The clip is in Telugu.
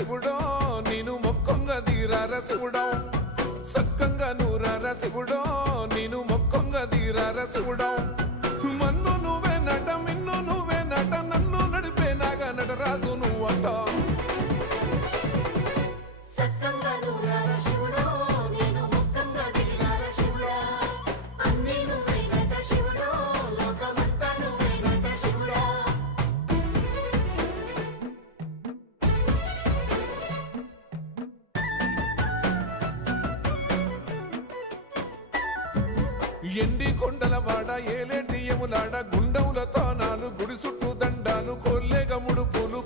శివుడో నేను మొక్కంగా తీరార శివుడో సక్కంగా నూరార శివుడో నేను మొక్కంగా తీరార శివుడో మన్ను నువ్వే నట మిన్ను నువ్వే నట నన్ను నడిపే నాగా నటరాజు నువ్వట ఎండి కొండల వాడ ఏలేటి యములాడ గుండములతో నాలు గుడి చుట్టూ దండాలు కోల్లేగముడు పూలు